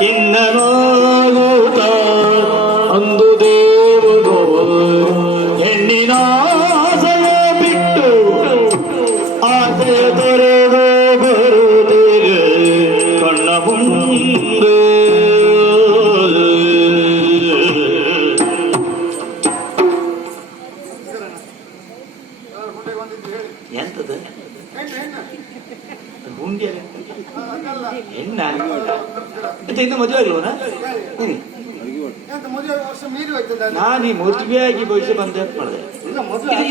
ಕಿನ್ನನಾಗುತ್ತ ಅಂದು ದೇವನು ಹೆಣ್ಣಿನ ಆಸೆಯ ಬಿಟ್ಟು ಆಸೆಯ ತೊರೆದು ಬರುತ್ತೇನೆ ಕಣ್ಣ ಮುಂದೆ. ಎಂತದ ಗುಂಡಿಯಲ್ಲಿ ಹೆಣ್ಣ ಇನ್ನು ಮದುವೆ ಆಗ್ಲವನ ನಾನು ಈ ಮದುವೆಯಾಗಿ ಭವಿಷ್ಯ ಬಂದೆ ಅಂತ ಮಾಡಿದೆ.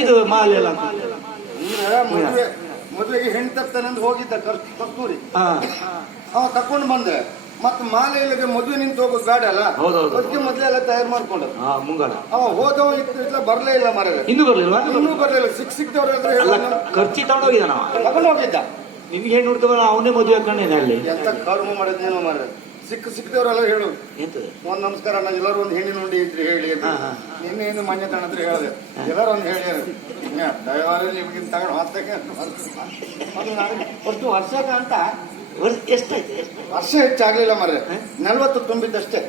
ಇದು ಮಾಲೆ ಎಲ್ಲ ಮದುವೆಗೆ ಹೆಣ್ಣು ತರ್ತಾನೆ ಹೋಗಿದ್ದ ಕಸ್ತೂರಿ ಅವ ತಕೊಂಡು ಬಂದೆ. ಮತ್ತೆ ಮಾಲೆ ಇಲ್ಲದೆ ಮದುವೆ ನಿಂತು ಹೋಗೋದು ಬೇಡ ಅಲ್ಲ, ಅದಕ್ಕೆ ಮೊದಲೇ ಎಲ್ಲ ತಯಾರು ಮಾಡ್ಕೊಂಡ ಮುಂಗಾಡ. ಅವ ಹೋದವ ಇತ್ತು ಬರ್ಲೇ ಇಲ್ಲ ಮರ. ಇನ್ನೂ ಬರ್ಲಿಲ್ವಾ? ಇನ್ನೂ ಬರ್ಲಿಲ್ಲ. ಸಿಕ್ದವ್ರ ಖರ್ಚಿ ತಗೊಂಡೋಗಿದ್ದ ನಾವ ತಗೊಂಡು ಹೋಗಿದ್ದ. ನಿಮ್ಗೆ ಹೆಣ್ಣು ಹುಡ್ಕಬಲ್ಲ ಅವನೇ ಮದುವೆ ಹಾಕೊಂಡೇನೆ ಅಲ್ಲಿ. ಎಂತ ಕರ್ಮ ಮಾಡಿದ್ನೇನೋ ಮಾರ. ಸಿಕ್ದವ್ರೆಲ್ಲ ಹೇಳು ಒಂದ್ ನಮಸ್ಕಾರ ಅಣ್ಣ ಎಲ್ಲರೂ ಒಂದ್ ಹೆಣ್ಣಿನ ಉಂಡಿ ಇದ್ರಿ ಹೇಳಿ ನಿನ್ನೆ ಏನು ಮನೆ ತಣ್ಣತ್ರ ಹೇಳಿದೆ ಎಲ್ಲರೂ ಒಂದ್ ಹೇಳಿ ದಯವಾರಲ್ಲಿ ನಿಮ್ಗಿಂತ ತಗೊಂಡು ಹೊತ್ತಕ್ಕೆ ಅಷ್ಟು ವರ್ಷಕ್ಕೆ ಅಂತ ಎಷ್ಟಾಯ್ತು? ವರ್ಷ ಹೆಚ್ಚಾಗ್ಲಿಲ್ಲ ಮರ. 40 ತುಂಬಿದ್ದಷ್ಟೇ.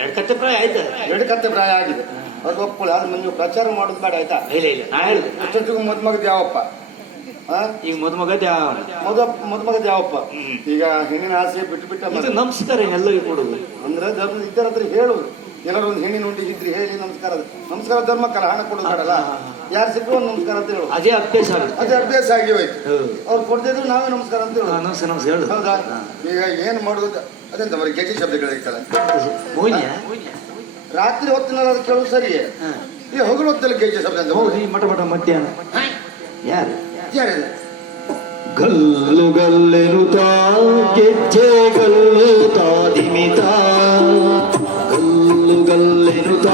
2 ಕತ್ತೆ ಪ್ರಾಯ ಆಯ್ತು. 2 ಕತ್ತೆ ಪ್ರಾಯ ಆಗಿದೆ. ಅದು ಒಪ್ಪಳು. ಆದ್ರೆ ನೀವು ಪ್ರಚಾರ ಮಾಡೋದು ಬೇಡ ಆಯ್ತಾ? ಇಲ್ಲ ಇಲ್ಲ ನಾ ಹೇಳಿದೆ ಅಷ್ಟೊತ್ತಿಗೂ ಮದ್ಮಗದ ಯಾವಪ್ಪ ಈಗ ಮದುಮಗದ ಮದ್ಮಗದ ಯಾವಪ್ಪ ಈಗ ಹೆಣ್ಣಿನ ಆಸೆ ಬಿಟ್ಟು ಬಿಟ್ಟ ನಮಸ್ಕಾರ ಎಲ್ಲರಿಗೂ ಕೊಡುದು ಅಂದ್ರೆ ಧರ್ಮ ಇತರ ಹತ್ರ ಹೇಳುದು. ಏನಾರು ಒಂದು ಹೆಣ್ಣಿನ ಉಂಡಿಗಿದ್ರಿ ಹೇಳಿ ನಮಸ್ಕಾರ. ನಮಸ್ಕಾರ ಧರ್ಮಕ್ಕಲ್ಲ, ಹಣ ಕೊಡೋದು ಬೇಡಲ್ಲ. ಯಾರು ಸಿಕ್ಕರು ಒಂದು ನಮಸ್ಕಾರ ಅಂತ ಹೇಳುದು. ಅದೇ ಅಭ್ಯಾಸ ಆಗುತ್ತೆ. ಅದೇ ಅಭ್ಯಾಸ ಆಗಿ ಹೋಯ್ತು. ಅವ್ರು ಕೊಡ್ತಿದ್ರು ನಾವೇ ನಮಸ್ಕಾರ ಅಂತ ಹೇಳುದು. ನಮಸ್ಕಾರ ಹೇಳುದು. ಹೌದಾ? ಈಗ ಏನ್ ಮಾಡುದು ಅದೆಂತ ಬರೀ ಗೆಜಿ ಶಬ್ದಗಳಿರ್ತಲ್ಲ. ರಾತ್ರಿ ಹೊತ್ತಿನಲ್ಲಿ ಅದು ಕೇಳುದು ಸರಿಯೇ. ಈ ಹೊಗಳು ಹೊತ್ತಲ್ಲಿ ಗೆಜಿ ಶಬ್ದ ಅಂತ ಹೌದು. ಈ ಮಠ ಮಠ ಮಧ್ಯಾಹ್ನ ಯಾರು ಯಾರಿದೆ? ಗಲ್ಲು ಗಲ್ಲೆನುತ ಗೆಜ್ಜೆ ಗಲ್ಲುತ ದಿಮಿತ ಗಲ್ಲು ಗಲ್ಲೆನುತ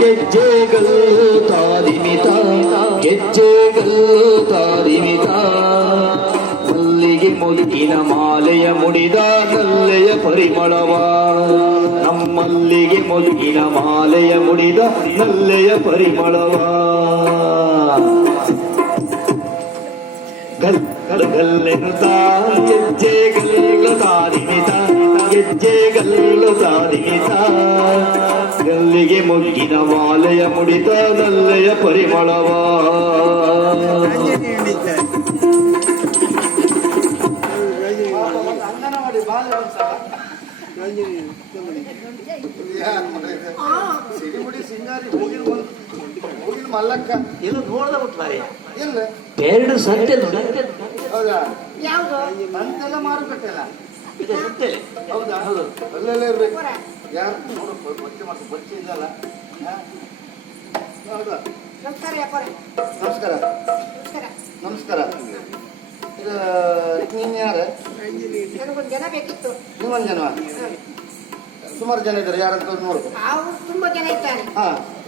ಗೆಜ್ಜೆ ಗಲ್ಲುತ ದಿಮಿತ ಗೆಜ್ಜೆ ಗಲ್ಲುತ ದಿಮಿತ ಮಲ್ಲಿಗೆ ಮುಗಿನ ಮಾಲೆಯ ಮುಡಿದ ನಲ್ಲೆಯ ಪರಿಮಳವ ನಮ್ಮಲ್ಲಿಗೆ ಮುಗಿನ ಮಾಲೆಯ ಮುಡಿದ ನಲ್ಲೆಯ ಪರಿಮಳವ ಗಲ್ಲೆನುತ ಗೆಜ್ಜೆ ಗಲ್ಲುತ ದಿಮಿತ ಗೆಜ್ಜೆ ಗಲ್ಲುತ ದಿಮಿತ ಗಲ್ಲಿಗೆ ಮೊಗ್ಗಿನ ಮಾಲೆಯ ಮುಡಿತ ನಲ್ಲೆಯ ಪರಿಮಳವ ಸಿಡಿಮುಡಿ ಸಿಂಗಾರಿ ಹೋಗಿಲ್ ಮಲ್ಲಕ್ಕ ಎಲ್ಲ ನೋಡ್ದ ಬಿಟ್ಟಾರೆ. ಇಲ್ಲ 2 ಸಂತೆ ಹೌದಾ? ಯಾವ್ದು ಅಂತೆಲ್ಲ ಮಾರುಕಟ್ಟೆಲ್ಲ ಇದೆ ಸಂತೆ. ಹೌದಾ? ಹೌದು. ಅಲ್ಲೆಲ್ಲ ಇರ್ಬೇಕು. ಯಾರು ನೋಡು ಬಚ್ಚೆ ಮತ್ತು ಬಚ್ಚೆ ಇದ್ದಲ್ಲ. ಹೌದಾ? ನಮಸ್ಕಾರ ವ್ಯಾಪಾರ. ನಮಸ್ಕಾರ. ನಮಸ್ಕಾರ. ನೀನ್ ಯಾರ? ನನಗೊಂದು ಜನ ಬೇಕಿತ್ತು. ನಿಮ್ಮೊಂದು ಜನ? ಸುಮಾರು ಜನ ಇದ್ದಾರೆ. ಯಾರಂತ ನೋಡು. ಅವ್ರು ತುಂಬಾ ಜನ ಇದ್ದಾರೆ.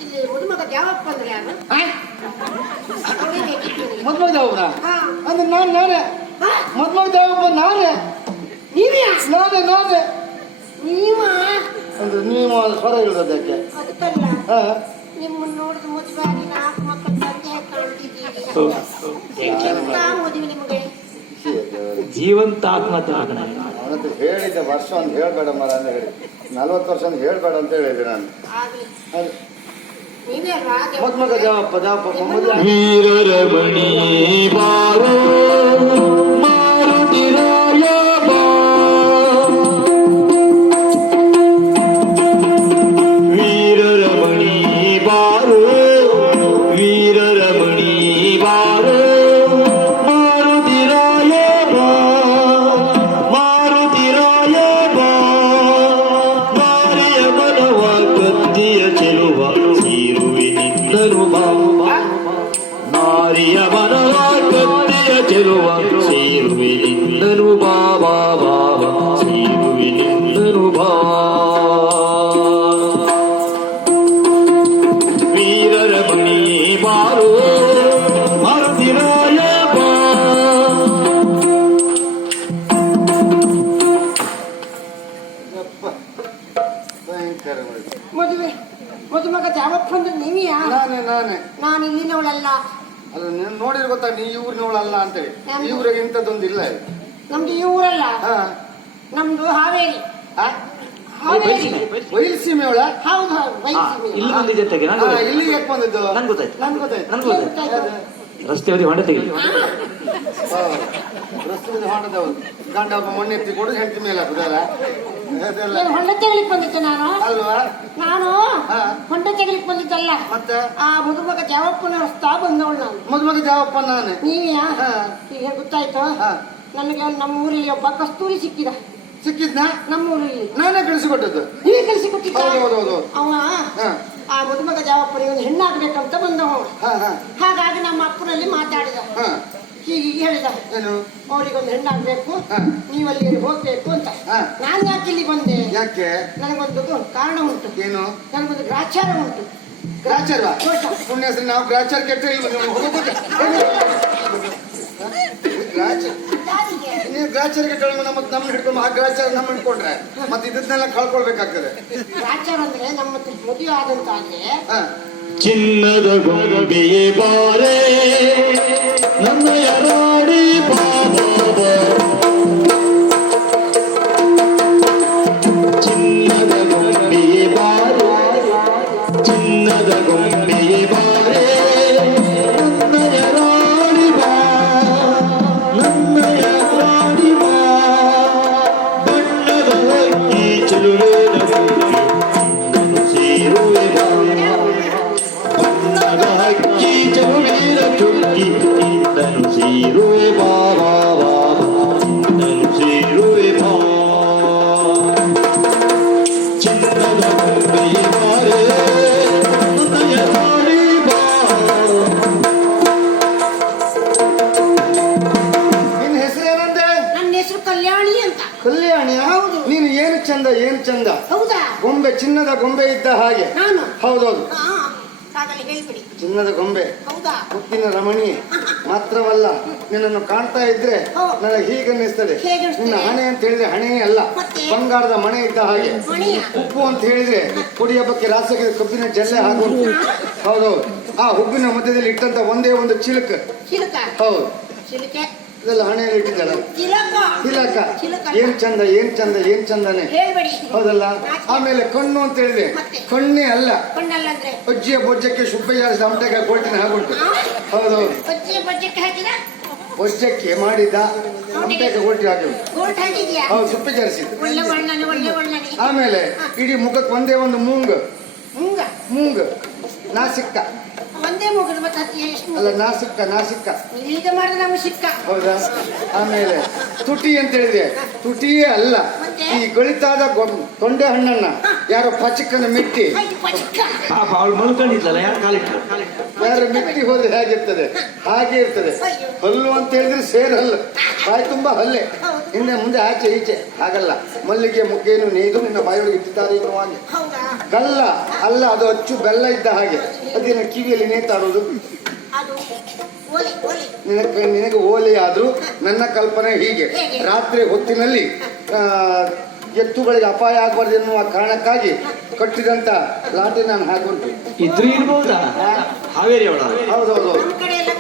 ಇಲ್ಲಿ ಮದುಮಗ ಜಾವಪ್ಪ ಅಂದ್ರೆ ಯಾರು? ಮದ್ಮಗ ದೇವರ ಅಂದ್ರೆ ನಾನೇ ಮದ್ಮಗ ದೇವಪ್ಪ ನಾನೇ. ನೀವೇ? ನಾನೇ ನೀವ ಅಂದ್ರೆ ನೀವು ಸ್ವರ ಹೇಳಿದಕ್ಕೆ ಅದಕ್ಕಲ್ಲ ನಿಮ್ಮನ್ನು ನೋಡಿದ ಮದುವೆ 4 ಮಕ್ಕಳ ತಂದೆ ಕಾಣ್ತಿದ್ದೀರಿ. ಮದುವೆ ನಿಮಗೆ ಜೀವಂತ ಆತ್ಮಹತ್ಯೆ ಅವನತ್ರ ಹೇಳಿದ್ದೆ. ವರ್ಷ ಒಂದು ಹೇಳ್ಬೇಡ ಮರ ಅಂತ ಹೇಳಿ 40 ವರ್ಷ ಒಂದು ಹೇಳ್ಬೇಡ ಅಂತ ಹೇಳಿದ್ದೆ ನಾನು. ಮದ್ಮಗ ಜಾವಪ್ಪ ವೀರರ ಮಣಿ ಬಾರೋ ಮಾರುತಿರಾಯ ಬಾ ವೀರರ ಮಣಿ ಬಾರೋ ವೀರರ ಮಣಿ ಬಾರೋ ಮಾರುತಿರಾಯ ಬಾ ಮಾರುತಿರಾಯ ಬಾ ಮಾರಿಯ ಮನವ ಕತ್ತಿಯ ಚೆಲುವ ಮಾರಿಯ ಮನವ ಕತ್ತಿಯ ಚೆಲುವ ಸೇರುವಿನಿಂದನು ಬಾಬಾ ಬಾಬಾ ಸೇರುವಿನಿಂದನು ಬಾ ವೀರರ ಮಣಿ ಬಾರೋ ಮಾರುತಿರಾಯ ಬಾ ಭಯಂಕರ ಮದುವೆ ಮದುಮಗ ಜಾವಪ್ಪ ಅಂದ್ರೆ ನೀವಿಯಾ? ನಾನೇ. ನಾನು ಇಲ್ಲಿನವಳಲ್ಲ. ಅಲ್ಲ ನೀನು ನೋಡಿದ್ರೆ ಗೊತ್ತಾ ನೀ ಊರಿನವಳಲ್ಲ ಅಂತೇಳಿ. ಈ ಊರಿಗೆ ಇಂಥದ್ದೊಂದು ಇಲ್ಲ. ನಮ್ದು ಈ ಊರಲ್ಲ, ನಮ್ದು ಹಾವೇರಿ. ಬಯಲ್ಸೀಮೆ ಅವಳ ಹೌದು ಹೌದು ಬೈಕ್ ಇಲ್ಲಿ ಬಂದಿದೆ ಜೊತೆಗೆ ಇಲ್ಲಿಗೆ ಯಾಕೆ ಬಂದದ್ದು ನನ್ಗೆ ಗೊತ್ತಾಯ್ತು ನನ್ಗೆ ಗೊತ್ತಾಯ್ತು ನನ್ಗೆ ಗೊತ್ತಾಯ್ತು ರಸ್ತೆ ಬದಿ ಹೊಂಡ ತೆಗಿಲಿ ರಸ್ತೆ ಹೊಂಡದವರು ಗಂಡ ಒಬ್ಬ ಮಣ್ಣೆ ಎತ್ತಿ ಕೊಡು ಹೆಂಡತಿ ಮೇಲೆ ಹಾಕುದಲ್ಲ ಅದೆಲ್ಲ ಹೊಂಡ ತೆಗಿಲಿಕ್ಕೆ ಬಂದಿದ್ದೆ ಅಲ್ವಾ ನಾನು ಹಾ. ಹೊಂಡ ತೆಗಿಲಿಕ್ಕೆ ಬಂದಿದ್ದಲ್ಲ ಮತ್ತೆ ಆ ಮದುಮಗ ಜಾವಪ್ಪನ ಹೊಸ್ತಾ ಬಂದವಳು ನಾನು ಮದುಮಗ ಜಾವಪ್ಪ ನಾನು ನೀವ್ಯಾ ಹಾ. ಈಗ ಗೊತ್ತಾಯ್ತು ಹಾ. ನನಗೆ ನಮ್ಮ ಊರಲ್ಲಿ ಒಬ್ಬ ಕಸ್ತೂರಿ ಸಿಕ್ಕಿದ ಸಿಕ್ಕಿದ್ನ ನಮ್ಮ ಊರಲ್ಲಿ ನಾನೇ ಕಳಿಸಿಕೊಟ್ಟದ್ದು ನೀವೇ ಕಲಿಸಿ ಕೊಟ್ಟಿದ್ದ ಹೌದು ಅವ ಹಾ ಆ ಮದುಮಗ ಜಾವಪ್ಪನಿಗೆ ಒಂದು ಹೆಣ್ಣಾಗ್ಬೇಕಂತ ಬಂದವ ಹಾ ಹಾ ಹಾಗಾಗಿ ನಮ್ಮ ಅಪ್ಪನಲ್ಲಿ ಮಾತಾಡಿದ ಹಾ ಹೀಗೆ ಹೇಳಿದ ಏನು ಅವರಿಗೊಂದು ಹೆಣ್ಣಾಗ್ಬೇಕು ಹಾ. ನೀವು ಅಲ್ಲಿಗೆ ಹೋಗ್ಬೇಕು ಅಂತ ಹಾ. ನಾನು ಯಾಕೆ ಇಲ್ಲಿ ಬಂದೆ ಯಾಕೆ ನನಗೊಂದು ಕಾರಣ ಉಂಟು ಏನು ನನಗೊಂದು ಗ್ರಾಚಾರ ಉಂಟು ಗ್ರಾಚಾರ ದೋಷ. ಪುಣ್ಯ ಹೆಸರು ನಾವು ಗ್ರಾಚಾರ ಕೆಟ್ಟ ಗ್ರಾಚಾರ ಯಾರಿಗೆ? ನೀವು ಗ್ರಾಚಾರ ಕೆಟ್ಟ ನಮ್ಮ ಹಿಡ್ಕೊಂಡು ಆ ಗ್ರಾಚಾರ ನಮ್ಮ ಹಿಡ್ಕೊಂಡ್ರೆ ಮತ್ತೆ ಇದನ್ನೆಲ್ಲ ಕಳ್ಕೊಳ್ಬೇಕಾಗ್ತದೆ ಗ್ರಾಚಾರ ಅಂದ್ರೆ ನಮ್ಮ ಮದುವೆ ಆದಂತಾದ್ರೆ ಹಾ ಚಿನ್ನದ ಗೊಂಬೆಯೇ ಬಾರೆ ನನ್ನಯ ರಾಣಿ ಬಾಬಾ ಚಿನ್ನದ ಗೊಂಬೆಯೇ ಬಾರೆ ಚಿನ್ನದ ಗೊಂಬೆಯೇ ಬಾರೆ ನನ್ನಯ ರಾಣಿ ಬಾ ನನ್ನಯ ರಾಣಿ ಬಾ ಬಣ್ಣದ ಹಕ್ಕಿ ಚೆಲುವಿನ ನಾನು ಸೇರುವೆ ಬಾ ಹಕ್ಕಿ ಚಲುವಿನ ಚುಕ್ಕಿ ನಾನು ಸೇರುವೆ ಬಾಬಾ ನಾನು ಸೇರುವೆ ಬಾ ಚಿನ್ನದ ಗೊಂಬೆಯೇ ಬಾರೆ ನನ್ನಯ ರಾಣಿ ಬಾ ನಿನ್ನ ಹೆಸರೇನಂದೆ ನನ್ನ ಹೆಸರು ಕಲ್ಯಾಣಿ ಅಂತ ಕಲ್ಯಾಣಿ ಹೌದು. ನೀನು ಏನು ಚಂದ ಏನು ಚಂದ ಹೌದಾ ಗೊಂಬೆ ಚಿನ್ನದ ಗೊಂಬೆ ಇದ್ದ ಹಾಗೆ ನಾನು ಹೌದೌದು ಹಾಗಲ್ಲಿ ಹೇಳ್ಬಿಡಿ ಚಿನ್ನದ ಗೊಂಬೆ ಹೌದಾ ಮುತ್ತಿನ ರಮಣಿ ಮಾತ್ರವಲ್ಲ ನಿನ್ನನ್ನು ಕಾಣ್ತಾ ಇದ್ರೆ ಹೋ. ನನಗೆ ಹೀಗನ್ನಿಸ್ತದೆ ಹೇಗನ್ನಿಸ್ತದೆ? ನಿನ್ನ ಹಣೆ ಅಂತ ಹೇಳಿದ್ರೆ ಹಣೆಯೇ ಅಲ್ಲ ಮತ್ತೆ? ಬಂಗಾರದ ಮಣೆ ಇದ್ದ ಹಾಗೆ ಮಣಿಯ? ಉಪ್ಪು ಅಂತ ಹೇಳಿದ್ರೆ ಕುಡಿ ಹಬ್ಬಕ್ಕೆ ರಾಸಕ್ಕೆ ಕಬ್ಬಿನ ಜಲ್ಲೆ ಹಾಕುಂಟು ಹೌದೌದು ಆ ಹುಬ್ಬಿನ ಮಧ್ಯದಲ್ಲಿ ಇಟ್ಟಂತ ಒಂದೇ ಒಂದು ಚಿಲಕ ಚಿಲಕ ಹೌದು ಚಿಲಕೆ ಇದೆಲ್ಲ ಹಣೆಯಲ್ಲಿ ಇಟ್ಟಿದ್ದಲ್ಲ ಚಿಲಕ ತಿಲಕ ಚಿಲಕ. ಏನ್ ಚಂದ ಏನ್ ಚಂದ ಏನ್ ಚಂದನೆ ಹೇಳ್ಬೇಡಿ ಹೌದಲ್ಲ ಆಮೇಲೆ ಕಣ್ಣು ಅಂತ ಹೇಳಿದ್ರೆ ಮತ್ತೆ? ಕಣ್ಣೇ ಅಲ್ಲ ಕೊಂಡಲ್ಲ ಅಂದ್ರೆ ಅಜ್ಜಿಯ ಬೊಜ್ಜಕ್ಕೆ ಸುಬ್ಬಯ್ಯ ಸಮಟೆಗೆ ಕೊಟ್ಟಿನ ಹಾಗುಂಟು ಹೌದೌದು ಬಜ್ಜಿ ಬಜ್ಜಕ್ಕೆ ಹಾಕಿದ ಬೊಜ್ಜಕ್ಕೆ ಮಾಡಿದ ಸಮಟೆಗೆ ಕೊಟ್ಟಿ ಹಾಕಿ ಗೋಲ್ಡ್ ಹಾಕಿದ್ಯಾ ಹೌದು ಸುಪ್ಪಿ ಜರಿಸಿದ್ದು ಒಳ್ಳೆ ಒಳ್ಳೆ ಒಳ್ಳೆ ಒಳ್ಳೆ ಆಮೇಲೆ ಇಡೀ ಮುಖಕ್ಕೆ ಒಂದೇ ಒಂದು ಮೂಂಗ್ ಮುಂಗ ಮೂಂಗ್ ನಾಸಿಕ್ಕ ಒಂದೇ ಮುಗಿದು ಮತ್ತೆ ಹತ್ತಿ ಎಷ್ಟು ಅಲ್ಲ ನಾಸಿಕ್ಕ ಈಗ ಮಾಡಿದ್ರೆ ನಮ್ಗೆ ಸಿಕ್ಕ ಹೌದಾ ಆಮೇಲೆ ತುಟಿ ಅಂತ ಹೇಳಿದ್ರೆ ತುಟಿಯೇ ಅಲ್ಲ ಮತ್ತೆ? ಈ ಗಳಿತಾದ ತೊಂಡೆ ಹಣ್ಣನ್ನ ಯಾರೋ ಪಚಕ್ಕನ ಮಿಟ್ಟಿ ಆಯ್ತು, ಪಚಿಕ್ಕ. ಪಾಪ ಅವಳು ಮಲ್ಕೊಂಡಿದ್ದಲ್ಲ ಯಾರು ಕಾಲಿಟ್ರು ಯಾರು ಮಿಟ್ಟಿ ಹೋದ್ರೆ ಹೇಗಿರ್ತದೆ ಹಾಗೆ ಇರ್ತದೆ ಅಯ್ಯೋ. ಹಲ್ಲು ಅಂತ ಹೇಳಿದ್ರೆ ಸೇರಲ್ಲ ಬಾಯಿ ತುಂಬಾ ಹಲ್ಲೆ ಹೌದು. ಹಿಂದೆ ಮುಂದೆ ಆಚೆ ಈಚೆ ಹಾಗಲ್ಲ ಮಲ್ಲಿಗೆ ಮುಗ್ಗೇನು ನೇಯ್ದು ನಿನ್ನ ಬಾಯೊಳಗೆ ಇಟ್ಟಿದ್ದಾರೆ ಇನ್ನು ಹಾಗೆ ಹೌದಾ ಗಲ್ಲ ಅಲ್ಲ ಅದು ಅಚ್ಚು ಬೆಲ್ಲ ಇದ್ದ ಹಾಗೆ ಅದೇನು ಕಿವಿಯಲ್ಲಿ ನೇತಾಡೋದು ಅದು ಓಲಿ ಓಲಿ ನಿನಗೆ ಓಲೆ ಆದ್ರೂ ನನ್ನ ಕಲ್ಪನೆ ಹೀಗೆ ಹೇಗೆ? ರಾತ್ರಿ ಹೊತ್ತಿನಲ್ಲಿ ಎತ್ತುಗಳಿಗೆ ಅಪಾಯ ಆಗಬಾರ್ದು ಎನ್ನುವ ಕಾರಣಕ್ಕಾಗಿ ಕಟ್ಟಿದಂತ ಲಾಟಿ ನಾನು ಹಾಕುಂಟು ಇದ್ರೂ ಇರ್ಬೋದಾ ಹಾವೇರಿ ಅವಳ ಹೌದೌದು ನಮ್ಮ ಕಡೆ ಎಲ್ಲ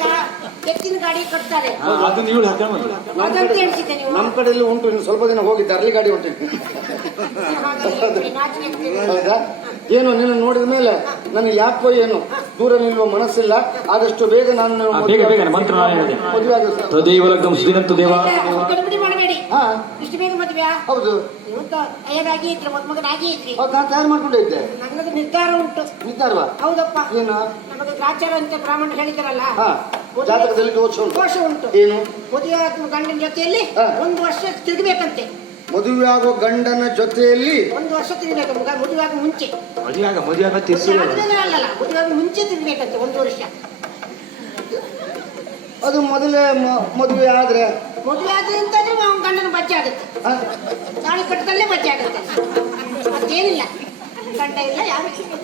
ಎತ್ತಿನ ಗಾಡಿ ಕಟ್ತಾರೆ ಅದನ್ನ ಇವಳು ಹಾಕೊಂಡು ಅದಂತ ಹೇಳ್ತಿದ್ದೆ ನೀವು ನಮ್ಮ ಕಡೆಯಲ್ಲಿ ಉಂಟು ಇನ್ನು ಸ್ವಲ್ಪ ದಿನ ಹೋಗಿದ್ದೆ ಅರ್ಲಿ ಗಾಡಿ ಉಂಟು ಹಾಗಾಗಿ ನಾಚಿಕೆ ಆಗ್ತದೆ. ಹೌದಾ ಏನು ನಿನ್ನ ನೋಡಿದ ಮೇಲೆ ನನಗೆ ಯಾಕೋ ಏನು ದೂರ ನಿಲ್ಲುವ ಮನಸ್ಸಿಲ್ಲ ಆದಷ್ಟು ಬೇಗ ನಾನು ಬೇಗ ಬೇಗ ಮಂತ್ರ ನಾನು ಹೇಳಿದೆ ಮದುವೆ ಆಗ ತದೇವ ಲಗ್ನಂ ಸುದಿನಂತು ದೇವ ಗಡಿಬಿಡಿ ಮಾಡಬೇಡಿ ಹಾ ಇಷ್ಟು ಬೇಗ ಮದ್ವೆ ಹೌದು ಇವತ್ತು ಅಯ್ಯರಾಗಿ ಇದ್ರು ಮದ್ಮಗನಾಗಿ ಇದ್ರಿ ಹೌದು ನಾನು ತಯಾರು ಮಾಡ್ಕೊಂಡೆ ಇದ್ದೆ ನನ್ನದು ನಿರ್ಧಾರ ಉಂಟು ಇದ್ದಾರವಾ ಹೌದಪ್ಪ ಏನು ನಮಗೆ ಗ್ರಾಚಾರ ಅಂತ ಬ್ರಾಹ್ಮಣ ಹೇಳಿದಾರಲ್ಲ ಹಾ ಜಾತಕದಲ್ಲಿ ದೋಷ ಉಂಟು ದೋಷ ಉಂಟು ಏನು ಮದುವೆ ಆದ ಗಂಡನ ಜೊತೆಯಲ್ಲಿ ಹಾ. 1 ವರ್ಷ ತಿರುಗಬೇಕಂತೆ ಮದುವೆ ಆಗೋ ಗಂಡನ ಜೊತೆಯಲ್ಲಿ 1 ವರ್ಷ ತಿರುಗಬೇಕು ಮದುವೆ ಆಗ ಮುಂಚೆ ಮದುವೆ ತಿರ್ಸಿ ಆದ್ಮೇಲೆ ಅಲ್ಲಲ್ಲ ಮದುವೆ ಆಗ ಮುಂಚೆ ತಿರುಗಬೇಕಂತೆ 1 ವರ್ಷ ಅದು ಮೊದಲೇ ಮದುವೆ ಆದ್ರೆ ಮದುವೆ ಆದ್ರೆ ಅಂತಂದ್ರೆ ಅವ್ನ ಗಂಡನ ಬಚ್ಚೆ ಆಗುತ್ತೆ ಆ, ತಾಳಿ ಕಟ್ಟದಲ್ಲೇ ಬಚ್ಚೆ ಆಗುತ್ತೆ ಮತ್ತೇನಿಲ್ಲ ಗಂಡ ಇಲ್ಲ ಯಾರು ಇಲ್ಲ.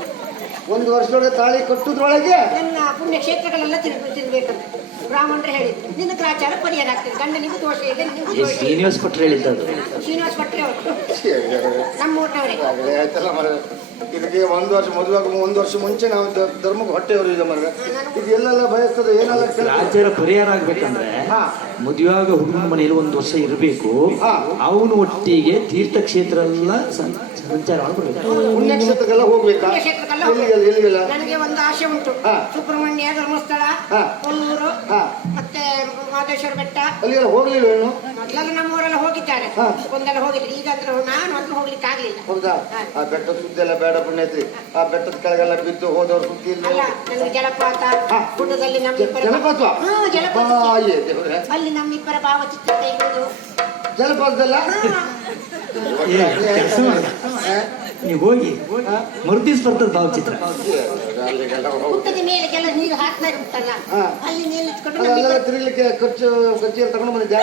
1 ವರ್ಷದೊಳಗೆ ತಾಳಿ ಕಟ್ಟುದ್ರೊಳಗೆ ನನ್ನ ಪುಣ್ಯ ಕ್ಷೇತ್ರಗಳೆಲ್ಲ ತಿರುಗಬೇಕಂತ ಬ್ರಾಹ್ಮಣರು ಹೇಳಿದ್ರು ನಿನ್ನ ಗ್ರಾಚಾರ ಪರಿಹಾರ ಆಗ್ತದೆ ಗಂಡನಿಗೂ ದೋಷ ಇದೆ ನಿನಗೂ ದೋಷ ಇದೆ ಶ್ರೀನಿವಾಸ್ ಭಟ್ರು ಹೇಳಿದ್ದದು ಶ್ರೀನಿವಾಸ ಭಟ್ರೆ ಅವರು ನಮ್ಮ ಊರಿನವರೇ ಆಗಲೇ ಆಯ್ತಲ್ಲ ಮರ ಇದಕ್ಕೆ ಒಂದು ವರ್ಷ ಮದುವಾಗ 1 ವರ್ಷ ಮುಂಚೆ ನಾವು ಧರ್ಮಕ್ಕೆ ಹೊಟ್ಟೆಯವರು ಇದೆ ಮರ ಇದು ಎಲ್ಲೆಲ್ಲ ಬಯಸ್ತದೆ ಏನೆಲ್ಲ ಆಚಾರ ಪರಿಹಾರ ಆಗ್ಬೇಕಂದ್ರೆ ಹಾ. ಮದುವೆಯಾಗ ಹುಡುಗನ ಮನೆಯಲ್ಲಿ 1 ವರ್ಷ ಇರಬೇಕು. ಹಾ. ಅವನು ಒಟ್ಟಿಗೆ ತೀರ್ಥಕ್ಷೇತ್ರ ಎಲ್ಲ ಸಂಚಾರ ಮಾಡ್ಬೇಕು. ಪುಣ್ಯಕ್ಷೇತ್ರಕ್ಕೆಲ್ಲ ಹೋಗ್ಬೇಕಾ? ಪುಣ್ಯಕ್ಷೇತ್ರಕ್ಕೆಲ್ಲ ಎಲ್ಲಿಗೆಲ್ಲ ನನಗೆ ಒಂದು ಆಸೆ ಉಂಟು. ಹಾ. ಸುಬ್ರಹ್ಮಣ್ಯ, ಧರ್ಮಸ್ಥಳ, ಹಾ. ಕೊಲ್ಲೂರು, ಹಾ. ಮತ್ತೆ ಮಹದೇಶ್ವರ ಬೆಟ್ಟ. ಅಲ್ಲಿಗೆಲ್ಲ ಹೋಗ್ಲಿಲ್ವೇನು? ಮೊದಲೆಲ್ಲ ನಮ್ಮೂರೆಲ್ಲ ಹೋಗಿದ್ದಾರೆ, ಹಾ. ಒಂದೆಲ್ಲ ಹೋಗಿದ್ರು. ಈಗ ಅಂದ್ರೆ ನಾನು ಅಂತ ಹೋಗ್ಲಿಕ್ಕೆ ಆಗ್ಲಿಲ್ಲ. ಹೌದಾ? ಆ ಬೆಟ್ಟದ ಸುದ್ದಿ ಎಲ್ಲ ಬೇಡ ಪುಣ್ಯತ್ರಿ. ಆ ಬೆಟ್ಟದ ಕೆಳಗೆಲ್ಲ ಬಿದ್ದು ಹೋದವ್ರ ಸುದ್ದಿ ಇಲ್ಲ. ಅಲ್ಲ, ನನಗೆ ಜಲಪಾತ, ಹಾ. ಗುಡ್ಡದಲ್ಲಿ ನಮ್ಮಿಬ್ಬರ ಜಲಪಾತ? ಹಾ, ಜಲಪಾತ. ಅಯ್ಯೇ ದೇವ್ರೆ. ಅಲ್ಲಿ ನಮ್ಮಿಬ್ಬರ ಭಾವಚಿತ್ರ ತೆಗೆಯುವುದು. ಜಲಪಾತದಲ್ಲ? ಏ, ಕೆಲ್ಸ ಮಾಡು. ನೀವು ಹೋಗಿ ಮರುದಿವ್ಸ ಬರ್ತದ ಭಾವಚಿತ್ರ. ಅಲ್ಲಿಗೆಲ್ಲ ಹೋಗಿ ಗುಡ್ಡದ ಮೇಲೆ ಕೆಲ ನೀರು ಹಾಕ್ತಾ ಉಂಟಲ್ಲ, ಹಾ. ಅಲ್ಲಿ ನೀರು ಇಟ್ಕೊಂಡು ಅಲ್ಲೆಲ್ಲ ತಿರುಗಲಿಕ್ಕೆ ಖರ್ಚಿಯಲ್ಲಿ ತಗೊಂಡು ಬಂದಿದ್ದೆ.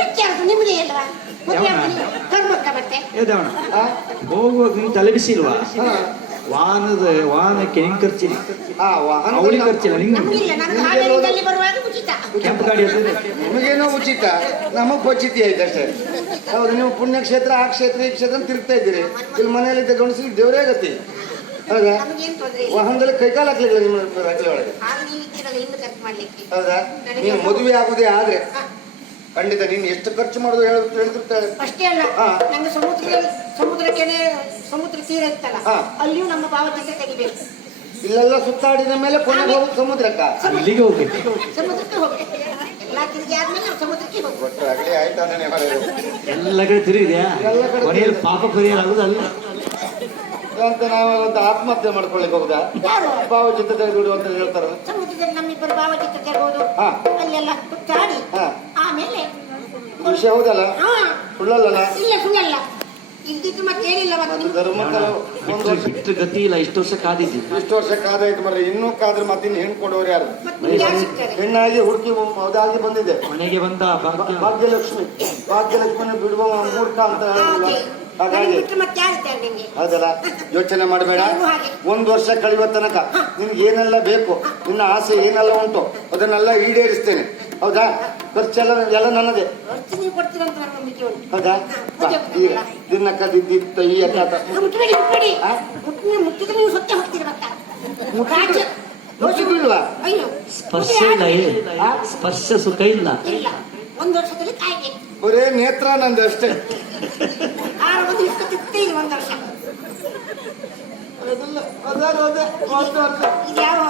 ನಿಮ್ಮದೇ ಅಲ್ವಾ? ಧರ್ಮಕ್ಕ ಮತ್ತೆ ಏದವಣ ಹೋಗುವಾಗ ನೀವು ತಲೆ ಬಿಸಿ ಇಲ್ವಾ? ವಾಹನಕ್ಕೆ ನಿಂಗೆ ಖರ್ಚಿಲ್ಲ, ಅವಳಿಗೆ ಖರ್ಚಿಲ್ಲ. ನಿಂಗೆ ನಮಗಿಲ್ಲ. ನಾನು ಹಾವೇರಿಯಲ್ಲಿ ಬರುವಾಗ ಉಚಿತ. ಕೆಂಪು ಗಾಡಿ ಹತ್ತಿರ ನಿಮಗೇನೋ ಉಚಿತ, ನಮಗ್ ಪಚಿತಿ ಆಯ್ತು ಅಷ್ಟೇ. ಹೌದು, ನೀವು ಪುಣ್ಯಕ್ಷೇತ್ರ ಆ ಕ್ಷೇತ್ರ ಈ ಕ್ಷೇತ್ರ ತಿರುಗ್ತಾ ಇದ್ದೀರಿ. ಇಲ್ಲಿ ಮನೆಯಲ್ಲಿ ಗಮನಿಸಿ ದೇವರೇ ಗತಿ. ಹೌದಾ? ನಮಗೇನು ತೊಂದರೆ ಇಲ್ಲ. ವಾಹನದಲ್ಲಿ ಕೈಕಾಲು ಹಾಕ್ಲಿಲ್ಲ ನಿಮ್ಮ ರಗಳೆ ಒಳಗೆ. ಆಗ ನೀವು ಇದ್ದೀರಲ್ಲ ಇನ್ನು ಖರ್ಚು ಮಾಡ್ಲಿಕ್ಕೆ. ಹೌದಾ? ನೀನು ಮದುವೆ ಆಗುದೇ ಆದ್ರೆ ಖಂಡಿತ ನೀನು ಎಷ್ಟು ಖರ್ಚು ಮಾಡೋದು ಹೇಳಿದಿರ್ತಾಳೆ. ಅಷ್ಟೇ ಅಲ್ಲ, ಹಾ. ನಂಗೆ ಸಮುದ್ರ ತೀರ ಇತ್ತಲ್ಲ, ಹಾ. ಅಲ್ಲಿಯೂ ನಮ್ಮ ಭಾವಚಿತ್ರ ತೆಗಿಬೇಕು. ಇಲ್ಲೆಲ್ಲ ಸುತ್ತಾಡಿದ ಮೇಲೆ ಕೊನೆಗೆ ಹೋಗುದು ಸಮುದ್ರಕ್ಕ. ಅಲ್ಲಿಗೆ ಹೋಗ್ಬೇಕು. ಸಮುದ್ರಕ್ಕೆ ಹೋಗ್ಬೇಕು. ಎಲ್ಲ ತಿರುಗಿ ಆದ್ಮೇಲೆ ನಾವು ಸಮುದ್ರಕ್ಕೆ ಹೋಗ್ಬೇಕು. ಒಟ್ಟು ರಗಳೆ ಆಯ್ತಾನೆ ಎಲ್ಲ ಕಡೆ ತಿರುಗಿದ್ಯಾ? ಎಲ್ಲ ಕಡೆ ಮನೆಯಲ್ಲಿ ಪಾಪ ಪರಿಹಾರ ಆಗುದು ಅಲ್ಲ ಅಂತ ನಾವೊಂದು ಆತ್ಮಹತ್ಯೆ ಮಾಡ್ಕೊಳ್ಳಿಕ್ಕೆ ಹೋಗುದಾ? ಯಾರು? ಭಾವಚಿತ್ರ ತೆಗೆದುಬಿಡು ಅಂತ ಹೇಳ್ತಾರ. ಸಮುದ್ರದಲ್ಲಿ ನಮ್ಮಿಬ್ಬರು ಭಾವಚಿತ್ರ ತೆಗೆಬಹುದು. ಹಾ. ಅಲ್ಲೆಲ್ಲ ಸುತ್ತಾಡಿ ಹಾ. ಆಮೇಲೆ ವಿಷಯ ಹೌದಲ್ಲ? ಹಾ. ಸುಳ್ಳಲ್ಲ? ಇಲ್ಲ, ಸುಳ್ಳಲ್ಲ. ಇದ್ದಿದ್ದು ಮತ್ತೇನಿಲ್ಲ. ಮತ್ತೆ ಮತ್ತೆ ನಿಮ್ಗೆ ಧರ್ಮಕ್ಕಲ್ಲ ಒಂದು ವರ್ಷ ಬಿಟ್ಟು ಗತಿ ಇಲ್ಲ. ಇಷ್ಟು ವರ್ಷ ಕಾದಿದ್ವಿ. ಇಷ್ಟು ವರ್ಷ ಕಾದಾಯ್ತು ಮರ್ರಿ. ಇನ್ನೂ ಕಾದ್ರೆ ಮತ್ತಿನ್ನು ಹೆಣ್ಣು ಕೊಡೋರು ಯಾರು? ಮತ್ತೆ ನಿಮ್ಗೆ ಯಾರು ಸಿಗ್ತಾರೆ? ಹೆಣ್ಣಾಗಿ ಹುಡುಕಿ ಅದಾಗಿ ಬಂದಿದೆ. ಮನೆಗೆ ಬಂದ ಭಾಗ್ಯ. ಭಾಗ್ಯಲಕ್ಷ್ಮಿ ಬಿಡುವ ಮೂರ್ಖ ಅಂತ ಹೇಳಿಲ್ಲ. ನನಗೆ ಹಾಗಾಗಿ ಬಿಟ್ಟು ಮತ್ತೆ ಯಾರಿದ್ದಾರೆ ನಿಮ್ಗೆ? ಹೌದಲ್ಲ? ಯೋಚನೆ ಮಾಡಬೇಡ. ನೀವು ಹಾಗೆ. 1 ವರ್ಷ ಕಳೆಯುವ ತನಕ ನಿನ್ಗೆ ಏನೆಲ್ಲ ಬೇಕು, ನಿನ್ನ ಆಸೆ ಏನೆಲ್ಲ ಉಂಟು ಅದನ್ನೆಲ್ಲ ಈಡೇರಿಸ್ತೇನೆ. ಹೌದಾ? ಖರ್ಚೆಲ್ಲ ಎಲ್ಲ ನನ್ನದೇ. ಖರ್ಚು ನೀವು ಕೊಡ್ತೀರಂತ ನನ್ನ ನಂಬಿಕೆ ಉಂಟು. ಹೌದಾ? ಈಗ ದಿನಕ್ಕ ದಿದ್ದಿತ್ತು ಈ ಅಕ್ಕ ಮುಟ್ಟಬೇಡಿ. ಮುಟ್ಟಿದ್ರೆ ನೀವು ಸತ್ಯ ಹೋಗ್ತೀರಿ. ಮತ್ತೆ ಮುಟ್ಟಿಲ್ವಾ? ಅಯ್ಯೋ, ಸ್ಪರ್ಶ ಇಲ್ಲ. ಸ್ಪರ್ಶ ಸುಖ ಇಲ್ಲ. ಇಲ್ಲ. 1 ವರ್ಷದಲ್ಲಿ ಕಾಯ್ಬೇಕು. ಬರೇ ನೇತ್ರ ನಂದು ಅಷ್ಟೇ. ಒಂದು ಇಷ್ಟು ತಿಂತೀನಿ 1 ವರ್ಷ. ಇದು ಯಾವ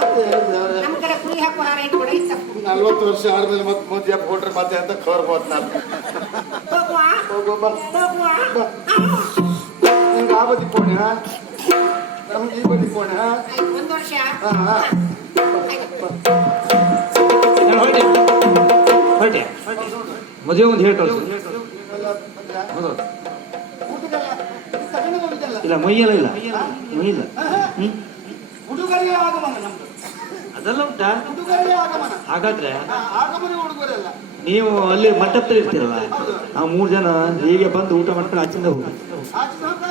ನಮ್ಮ ಕಡೆ ಕುರಿ ಹಾಕುವ ಹಾರ ಇಟ್ಟು ಕೂಡ ಇಷ್ಟ. 40 ವರ್ಷ ಆದ್ಮೇಲೆ ಮತ್ತೆ ಮದುವೆ ಕೊಟ್ರೆ ಮತ್ತೆ ಅಂತ ಖರ್ಬೋದು ನಾನು. ಹೋಗುವ. ನಿಮ್ಗೆ ಆ ಬದಿ ಕೋಣೆ, ನಮ್ಗೆ ಈ ಬದಿ ಕೋಣೆ. 1 ವರ್ಷ. ಹೊರಟೆ ಮದುವೆ ಒಂದು ಹೇಳಿ ಕಳ್ಸು. ಇಲ್ಲ ಮೊಯ್ಯಲ್ಲ. ಇಲ್ಲ ಮೊಯ್ಯಿಲ್ಲ. ಹುಡುಗರಿಗೆ ಆಗಮನ ನಮ್ದು. ಅದೆಲ್ಲ ಉಂಟಾ? ಹುಡುಗರಿಗೆ ಆಗಮನ. ಹಾಗಾದ್ರೆ ಆಗಮನ ಹುಡುಗರೆಲ್ಲ ನೀವು ಅಲ್ಲಿ ಮಂಟಪದಲ್ಲಿ ಇರ್ತೀರಲ್ಲ, ನಾವು 3 ಜನ ಹೀಗೆ ಬಂದು ಊಟ ಮಾಡ್ಕೊಂಡು ಆಚಿಂದ ಹೋಗಿ. ಆಚೆ ಹೋಗ್ತಾ